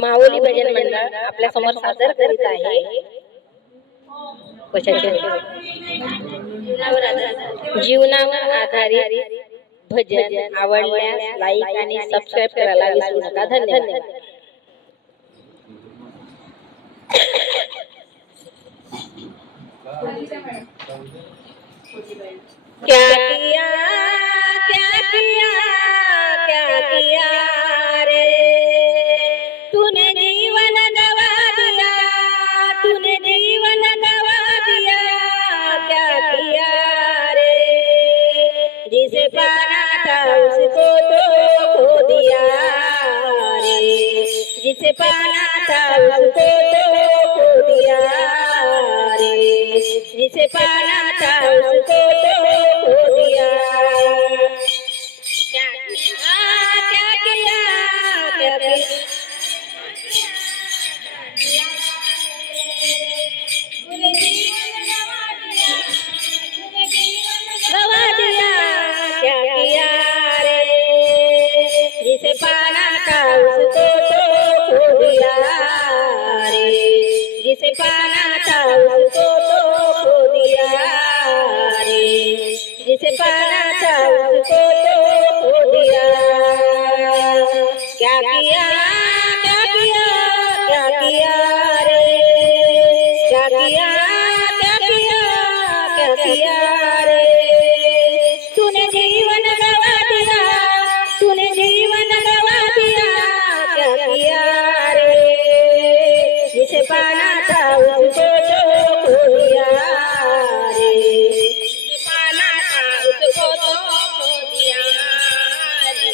माऊली भजन मंडळ आपल्या समोर सादर करीत आहे जीवनावर आधारित भजन। आवडल्यास लाईक आणि सबस्क्राइब करायला विसरू नका। धन्यवाद। क्या किया क्या किया क्या किया रे तूने जीवन गवा दिया, तूने जीवन गवा दिया। क्या किया रे जिसे पाना था उसको तो खो दिया रे, जिसे पाना था उसको तो खो दिया रे, जिसे पाना था उसको तो खो दिया। क्या किया क्या किया क्या किया गवा दिया। क्या किया रे जिसे पाना था उसको तो खो दिया रे, जिसे पाना था उसको तो खो दिया रे, जिसे पाना था उसको तो खो दिया। क्या किया क्या किया क्या किया रे, क्या किया क्या किया क्या किया रे तूने जीवन गवा दिया, तूने जीवन गवा दिया। क्या किया रे जिसे पाना था उसको तो खो दिया रे, जिसे पाना था उसको तो खो दिया रे,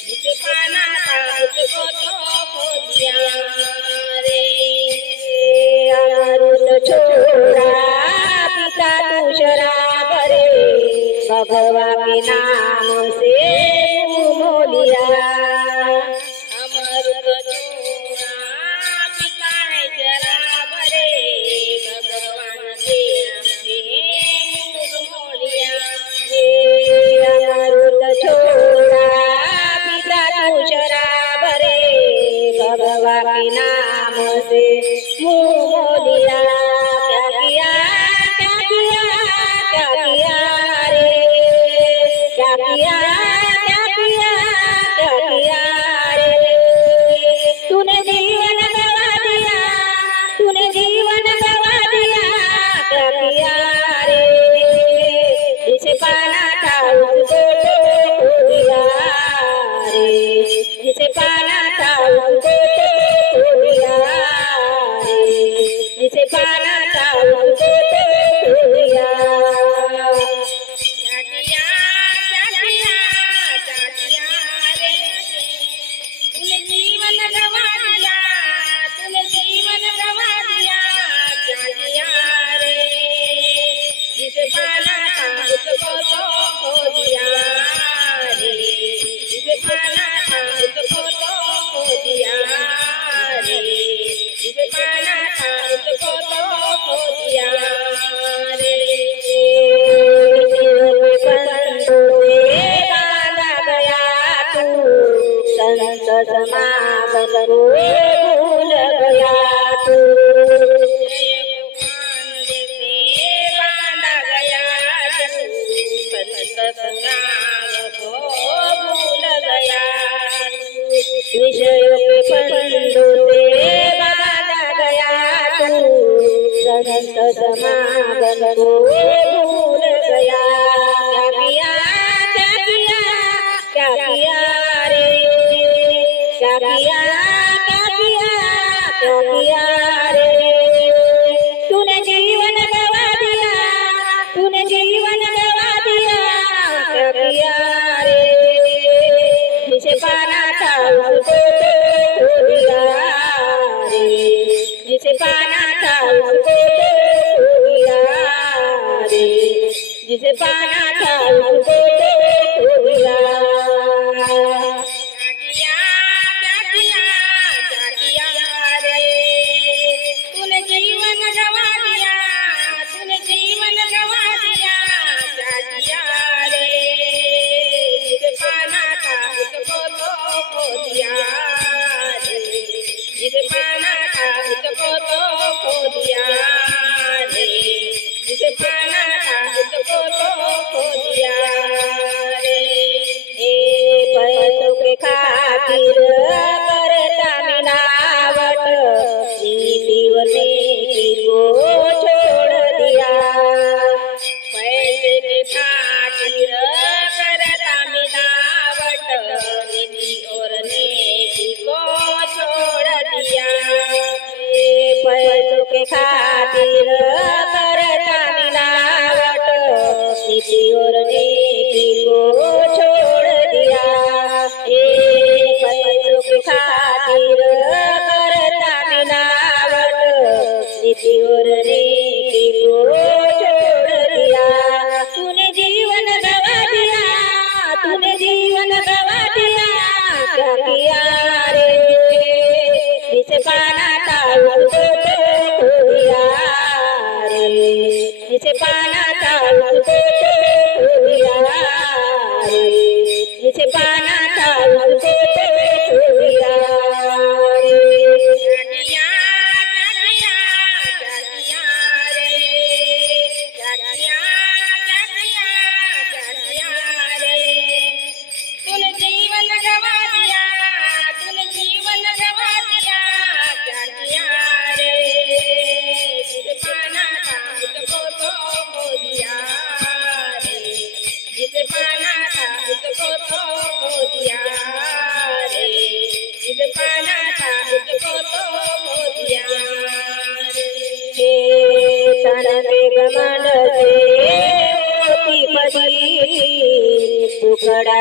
जिसे पाना था उसको तो खो दिया रे। अमृत छोड़ा पिता तू शराब रे, भगवा के नाम से मुँह मोलिया। अमृत छोड़ा पिता है शराब रे, भगवान के नाम से मुँह मोलिया। अमृत छोड़ा पिता तू शराब रे, भगवा के नाम से मुँह मोलिया। क्या किया क्या किया क्या किया रे, क्या किया क्या किया क्या किया रे तूने जीवन गवा दिया, तूने जीवन गवा दिया। क्या किया रे जिसे पाना था उसको तो खो दिया रे, जिसे पाना था उसको तो खो दिया रे, जिसे पाना था उसको तो खो दिया। क्या किया क्या किया क्या किया रे तूने जीवन गवा दिया, तूने जीवन गवा दिया। क्या किया रे जिसे पाना था उसको तो खो दिया रे, जिसे पाना था उसको तो खो दिया रे, जिसे पाना था उसको तो खो दिया रे। बंधु से बांधा गया तू, संत समागम को भूल गया तू। बांधा गया तू, संत समागम को भूल गया। विषयों के बंधु से बांधा गया तू, संत समागम को भूल गया। क्या किया क्या किया क्या किया रे, क्या किया क्या किया क्या किया रे तूने जीवन गवा दिया, तूने जीवन गवा दिया। क्या किया रे जिसे पाना था उसको तो खो दिया रे, जिसे पाना था उसको तो खो दिया रे, जिसे पाना था उसको तो खो दिया। क्या किया क्या किया क्या किया रे तूने जीवन गवा दिया, तूने जीवन गवा दिया। क्या किया रे जिसे पाना था उसको तो खो दिया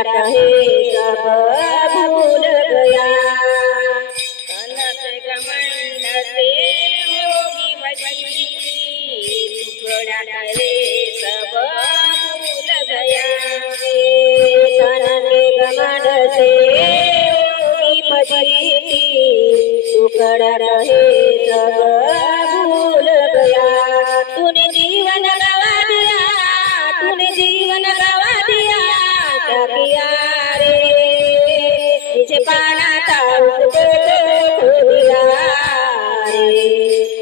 कहे सब भूल गया। कनक घमंड से होगी भजी, टुकड़ा कहे सब भूल गया। कनक घमंड से होगी भजी, टुकड़ा कहे सब भूल गया। तूने जीवन गवा दिया, तूने जीवन गवा दिया, क्या किया रे? जिसे पाना था उसको तो खो दिया रे,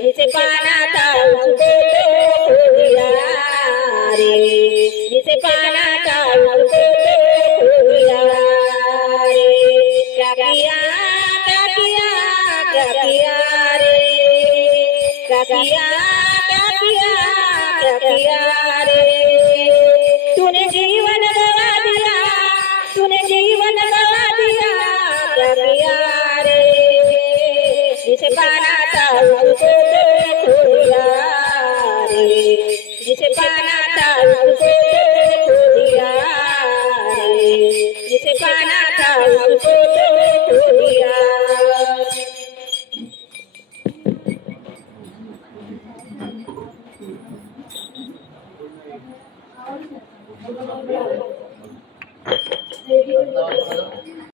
जिसे पाना था उसको तो खो दिया रे, जिसे पाना था उसको तो खो दिया रे। क्या किया, क्या किया, क्या किया रे? क्या किया, क्या किया, क्या किया रे? तूने जीवन गवा दिया, तूने जीवन गवा दिया, क्या किया रे? जिसे पाना था उसको तो खो दिया रे, जिसे पाना था उसको तो खो दिया रे, जिसे पाना था उसको तो खो दिया। Thank you.